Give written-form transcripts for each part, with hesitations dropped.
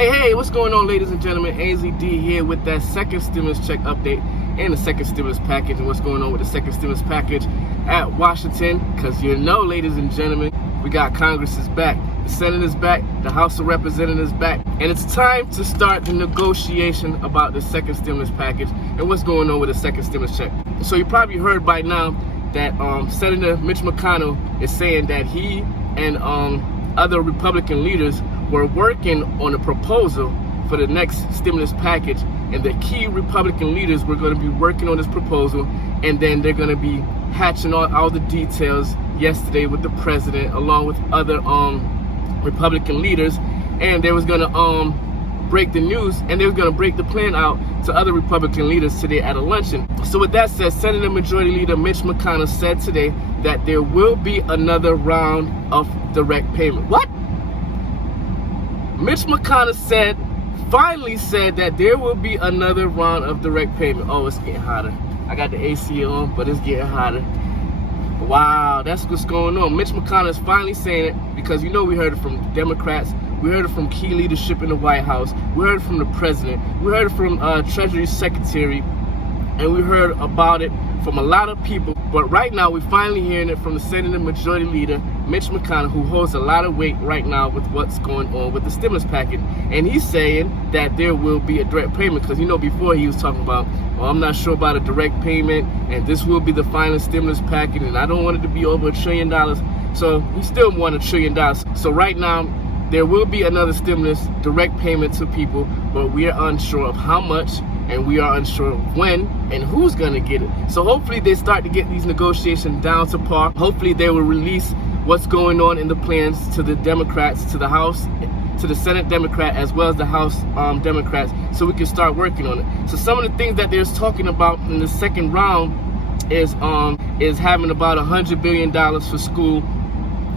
Hey, what's going on, ladies and gentlemen? AZD here with that second stimulus check update and the second stimulus package, and what's going on with the second stimulus package at Washington. Because ladies and gentlemen, we got Congress is back, the Senate is back, the House of Representatives is back, and it's time to start the negotiation about the second stimulus package and what's going on with the second stimulus check. So you probably heard by now that Senator Mitch McConnell is saying that he and other Republican leaders were working on a proposal for the next stimulus package, and the key Republican leaders were going to be working on this proposal, and then they're going to be hatching all the details yesterday with the president along with other Republican leaders, and they was going to break the news, and they were going to break the plan out to other Republican leaders today at a luncheon. So with that said, Senator Majority Leader Mitch McConnell said today that there will be another round of direct payment. What? Mitch McConnell finally said that there will be another round of direct payment. Oh, it's getting hotter. I got the AC on, but it's getting hotter. Wow, that's what's going on. Mitch McConnell is finally saying it because we heard it from Democrats. We heard it from key leadership in the White House. We heard it from the president. We heard it from Treasury Secretary. And we heard about it from a lot of people. But right now, we're finally hearing it from the Senate Majority Leader, Mitch McConnell, who holds a lot of weight right now with what's going on with the stimulus package. And he's saying that there will be a direct payment because, before he was talking about, well, I'm not sure about a direct payment, and this will be the final stimulus package, and I don't want it to be over $1 trillion. So he still want $1 trillion. So right now, there will be another stimulus direct payment to people, but we are unsure of how much, and we are unsure of when and who's going to get it. So hopefully they start to get these negotiations down to par. Hopefully they will release what's going on in the plans to the Democrats, to the House, to the Senate Democrat, as well as the House Democrats, so we can start working on it. So some of the things that they're talking about in the second round is having about $100 billion for school,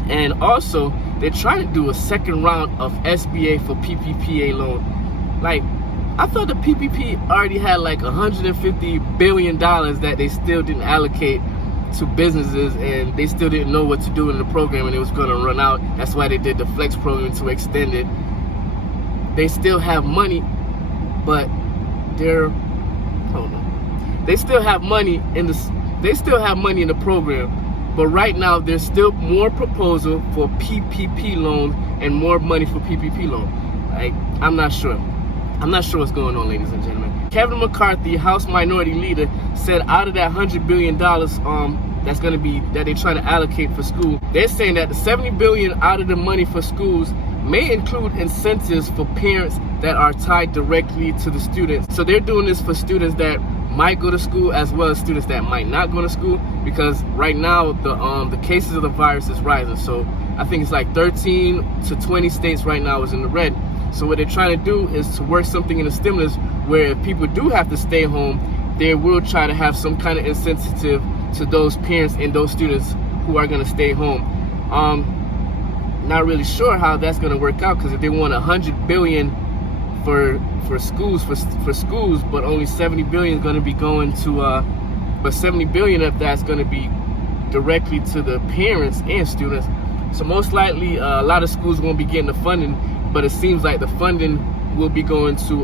and also they're trying to do a second round of SBA for PPPA loan. Like, I thought the PPP already had like $150 billion that they still didn't allocate to businesses, and they still didn't know what to do in the program, and it was going to run out. That's why they did the flex program to extend it. They still have money, but they still have money in the program. But right now, there's still more proposal for PPP loans and more money for PPP loan. Like, I'm not sure what's going on, ladies and gentlemen. Kevin McCarthy, House Minority Leader, said out of that $100 billion that they're trying to allocate for school, they're saying that the $70 billion out of the money for schools may include incentives for parents that are tied directly to the students. So they're doing this for students that might go to school as well as students that might not go to school, because right now the cases of the virus is rising. So I think it's like 13 to 20 states right now is in the red. So what they're trying to do is to work something in the stimulus where if people do have to stay home, they will try to have some kind of incentive to those parents and those students who are going to stay home. Not really sure how that's going to work out, because if they want $100 billion for schools, but only $70 billion is going to be going to, but $70 billion of that's going to be directly to the parents and students. So most likely a lot of schools won't be getting the funding, but it seems like the funding will be going to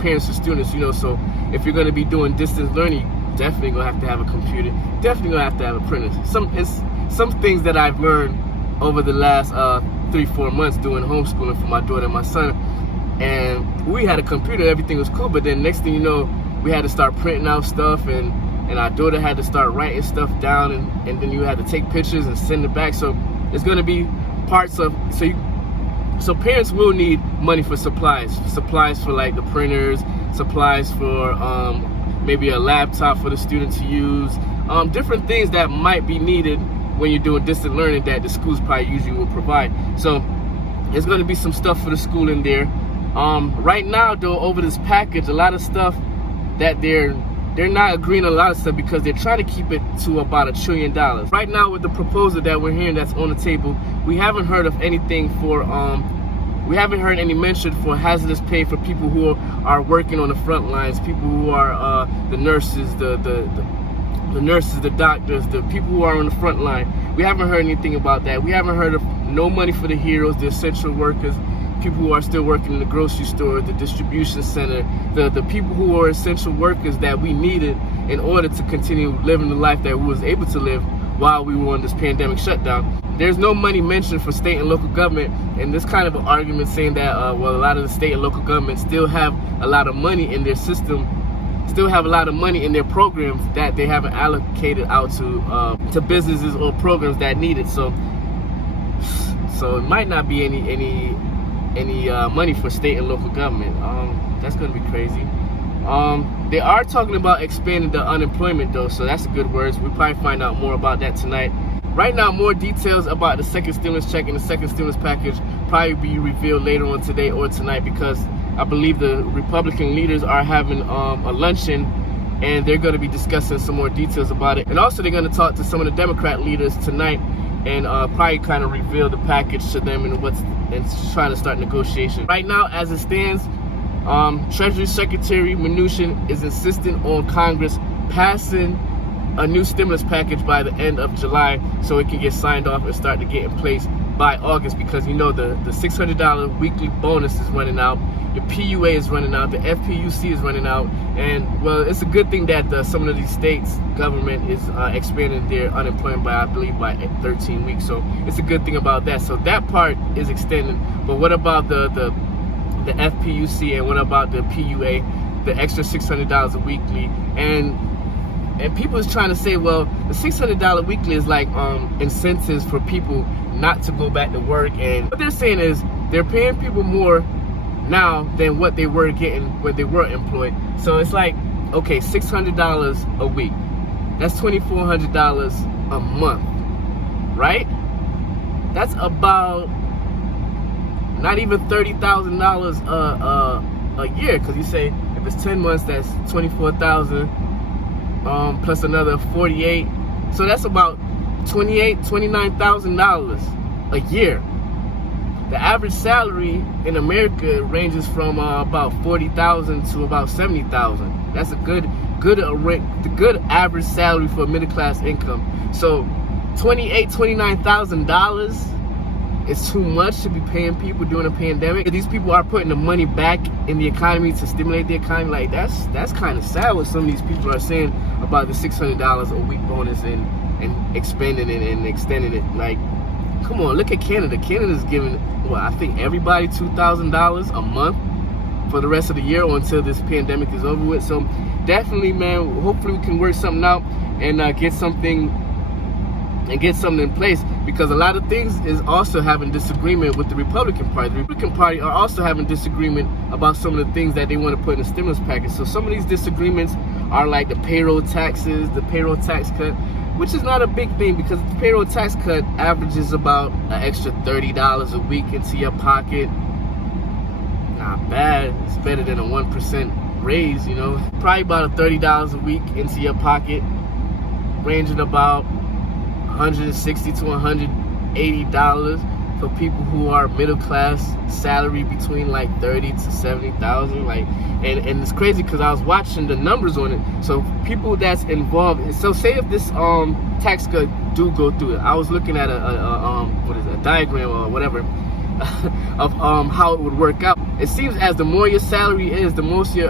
parents and students. So if you're going to be doing distance learning, you're definitely going to have to have a computer, definitely going to have to have a printer. Some things that I've learned over the last 3-4 months doing homeschooling for my daughter and my son, and we had a computer, everything was cool, but then next thing you know, we had to start printing out stuff, and our daughter had to start writing stuff down, and then you had to take pictures and send it back. So it's going to be parts of, so parents will need money for supplies for like the printers, supplies for maybe a laptop for the student to use, different things that might be needed when you're doing distant learning that the schools probably usually will provide. So there's going to be some stuff for the school in there. Right now, though, over this package, a lot of stuff that they're not agreeing on a lot of stuff because they're trying to keep it to about $1 trillion. Right now, with the proposal that we're hearing that's on the table, we haven't heard of anything for, we haven't heard any mention for hazardous pay for people who are working on the front lines, people who are the nurses, the nurses, the doctors, the people who are on the front line. We haven't heard anything about that. We haven't heard of no money for the heroes, the essential workers, people who are still working in the grocery store, the distribution center, the people who are essential workers that we needed in order to continue living the life that we was able to live while we were on this pandemic shutdown. There's no money mentioned for state and local government, and this kind of an argument saying that, well, a lot of the state and local governments still have a lot of money in their system, still have a lot of money in their programs that they haven't allocated out to businesses or programs that need it. So it might not be any money for state and local government. That's gonna be crazy. They are talking about expanding the unemployment though, so that's a good word. We'll probably find out more about that tonight. Right now, more details about the second stimulus check and the second stimulus package probably be revealed later on today or tonight, because I believe the Republican leaders are having a luncheon, and they're going to be discussing some more details about it. And also they're going to talk to some of the Democrat leaders tonight and probably kind of reveal the package to them and trying to start negotiation. Right now, as it stands, Treasury Secretary Mnuchin is insisting on Congress passing a new stimulus package by the end of July so it can get signed off and start to get in place by August, because you know the $600 weekly bonus is running out, the PUA is running out, the FPUC is running out, and well, it's a good thing that some of these states government is expanding their unemployment by, I believe, by 13 weeks. So it's a good thing about that. So that part is extending. But what about the FPUC, and what about the PUA, the extra $600 a weekly? And people is trying to say, well, the $600 weekly is like incentives for people not to go back to work. And what they're saying is they're paying people more now than what they were getting when they were employed. So it's like, okay, $600 a week. That's $2,400 a month, right? That's about not even $30,000 a year, because you say if it's 10 months, that's 24,000. Plus another 48, so that's about $29,000 a year. The average salary in America ranges from about $40,000 to about $70,000. That's a good average salary for middle class income. So $29,000 is too much to be paying people during a pandemic. These people are putting the money back in the economy to stimulate the economy. Like that's kind of sad what some of these people are saying about the $600 a week bonus and expanding it and extending it. Like, come on, look at Canada. Canada's giving, well, I think everybody $2,000 a month for the rest of the year or until this pandemic is over with. So definitely, man, hopefully we can work something out and get something in place, because a lot of things is also having disagreement with the Republican Party. The Republican Party are also having disagreement about some of the things that they want to put in the stimulus package. So some of these disagreements are like the payroll taxes, the payroll tax cut, which is not a big thing, because the payroll tax cut averages about an extra $30 a week into your pocket. Not bad. It's better than a 1% raise, you know. Probably about $30 a week into your pocket, ranging about $160 to $180 for people who are middle class, salary between like $30,000 to $70,000. Like, and it's crazy because I was watching the numbers on it. So people that's involved. So say if this tax cut do go through, I was looking at a diagram or whatever of how it would work out. It seems as the more your salary is, the most your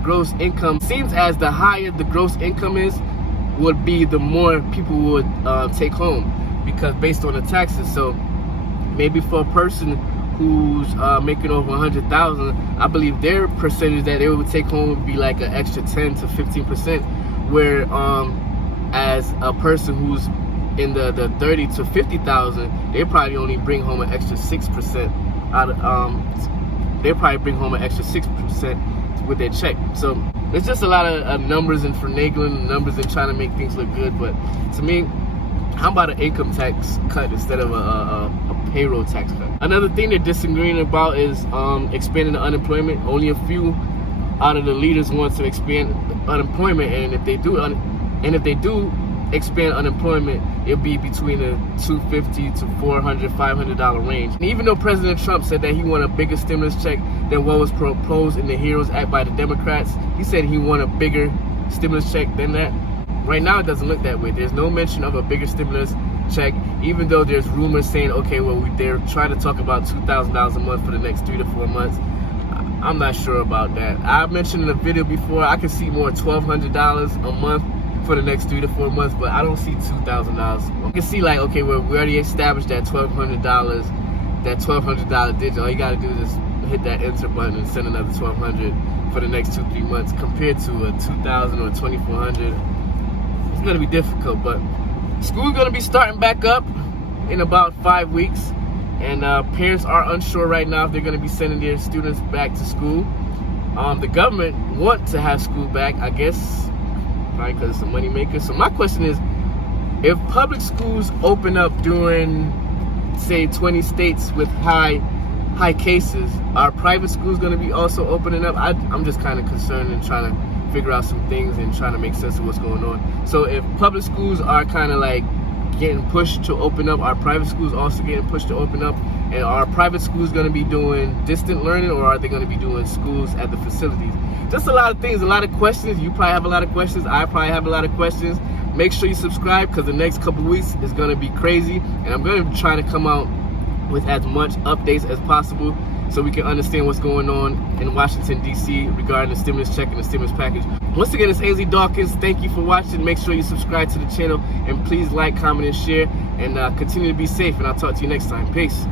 gross income. Seems as the higher the gross income is, would be the more people would take home, because based on the taxes. So maybe for a person who's making over 100,000, I believe their percentage that they would take home would be like an extra 10 to 15%, where as a person who's in the 30 to 50,000, they probably only bring home an extra 6% out of they probably bring home an extra 6% with their check. So it's just a lot of numbers and finagling numbers and trying to make things look good. But to me, how about an income tax cut instead of a payroll tax cut? Another thing they're disagreeing about is expanding the unemployment. Only a few out of the leaders want to expand unemployment, and if they do expand unemployment, it'll be between a $250 to $400, $500 range. And even though President Trump said that he wanted a bigger stimulus check than what was proposed in the HEROES Act by the Democrats, he said he wanted a bigger stimulus check than that. Right now, it doesn't look that way. There's no mention of a bigger stimulus check, even though there's rumors saying, okay, well, they're trying to talk about $2,000 a month for the next 3 to 4 months. I'm not sure about that. I mentioned in a video before, I can see more $1,200 a month for the next 3 to 4 months, but I don't see $2,000. You can see like, okay, well, we already established that $1,200 digit. All you gotta do is just hit that enter button and send another $1,200 for the next 2-3 months, compared to a $2,000 or $2,400. It's gonna be difficult, but school's gonna be starting back up in about 5 weeks, and parents are unsure right now if they're gonna be sending their students back to school. The government want to have school back, I guess, probably because it's a money maker. So my question is, if public schools open up during, say, 20 states with high cases, are private schools going to be also opening up? I'm just kind of concerned and trying to figure out some things and trying to make sense of what's going on. So if public schools are kind of like getting pushed to open up, are private schools also getting pushed to open up? And are private schools going to be doing distant learning, or are they going to be doing schools at the facilities? Just a lot of things, a lot of questions. You probably have a lot of questions. I probably have a lot of questions. Make sure you subscribe, because the next couple weeks is going to be crazy, and I'm going to try to come out with as much updates as possible so we can understand what's going on in Washington, D.C. regarding the stimulus check and the stimulus package. Once again, it's AZ Dawkins. Thank you for watching. Make sure you subscribe to the channel, and please like, comment, and share, and continue to be safe, and I'll talk to you next time. Peace.